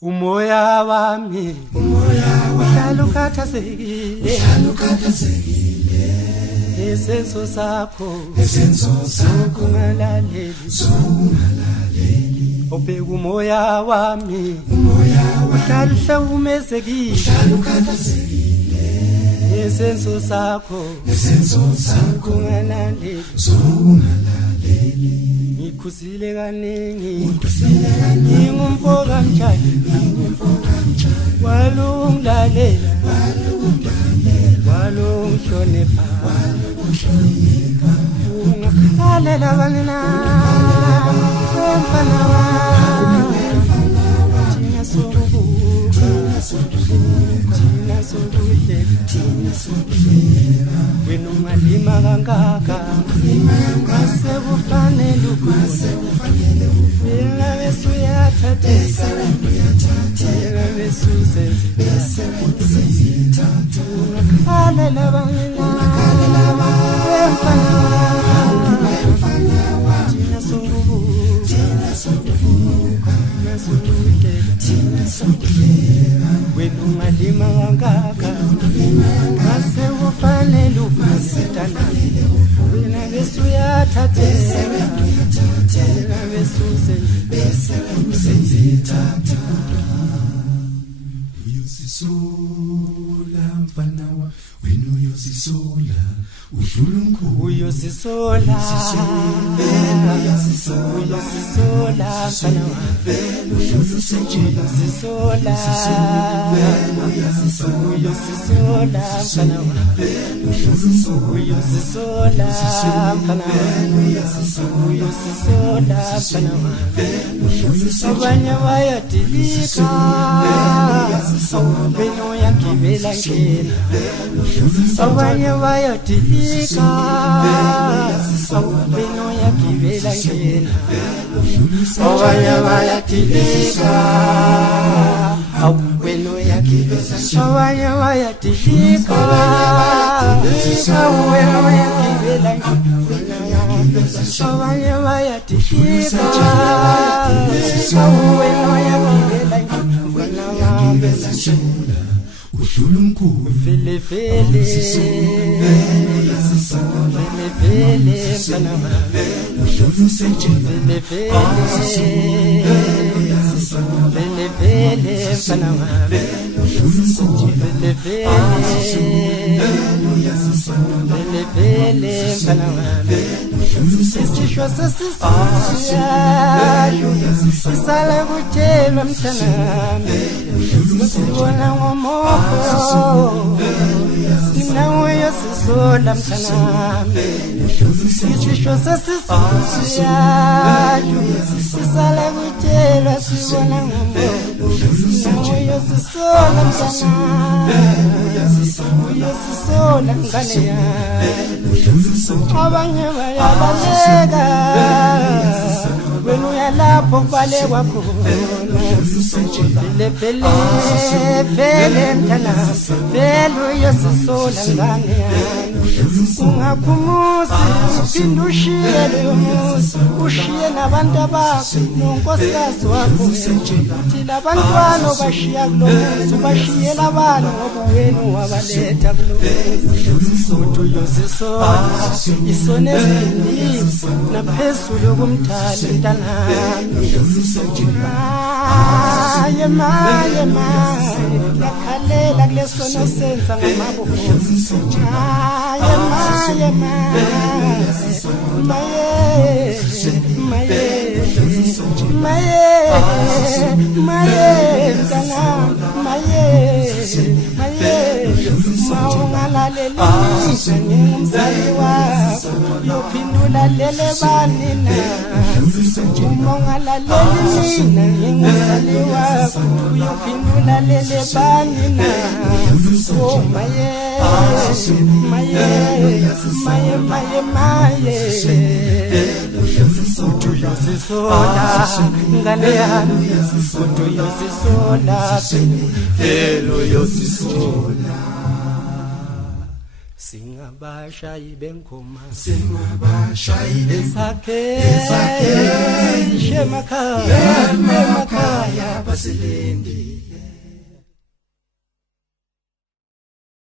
Umoya wami uhlala ukhathazekile isenzo sakho sokungalaleli obheka umoya wami uhlala uhlawumezekile isenzo sakho sokungalaleli ngikhuzile kaningi ngingumfoka mtshali walungilalela walungihlonipha ungakhalela banina mfana wami thina sokubuka thina sokuhleka wena ungalima kangaka mase kufanele wena besu yathathisa wena besu senzithatha ungakhalela banina mfana wami thina sokubuka thina sokuhleka wena ungalima kangaka mase kufanele ufasitana wena besu yathathisa wena besu senzithatha uyosisola mfana wa wena uyosisola udlula umkhulu uyosisola mfana wa uyosisola mfana wa uyosisola mfana wa uyosisola mfana wa abanye bayadilika beno yakibela ngena abanye bayadilika beno yakibela ngena abanye bayadilika beno yakibela abanye bayadilika beno yakibela abanye bayadilika beno yakibela udlula umkhulu vele mfana wa udlula usenjela vele mfana wa vele mfana wa isisho sesisiyayo isala kutshelwa mthanami usibona ngomoho nawe yosisola mthanami isisho sesisiyayo isala kutshelwa sibona ngomoho nawe yosisola mthanami uyosisola ngane yami abanye bayabaleka wena uyalapho kubalekwa khona vele mthana vele uyosisola ngane yami ungakhumusi uphinde ushiye leyo muzi ushiye nabantu bakho nonkosikazi wakho uthi labantwana obashiya kulo muzi ubashiyela abantu ngoba wena wabaletha kulo muzi uthi uyosisola isone ezindini naphezulu kumthali mntanami maye yakhalela kulesono senza ngamaboko maungalalelisa ngingumzali wakho yophindula lele banina umongalaleli mina ngingumzali wakho yophindula lele banina oh maye uyosisola ngane yami uyosisola vele uyosisola singa singabashayi bengoma singabashayi sakhe emakhaya basilindile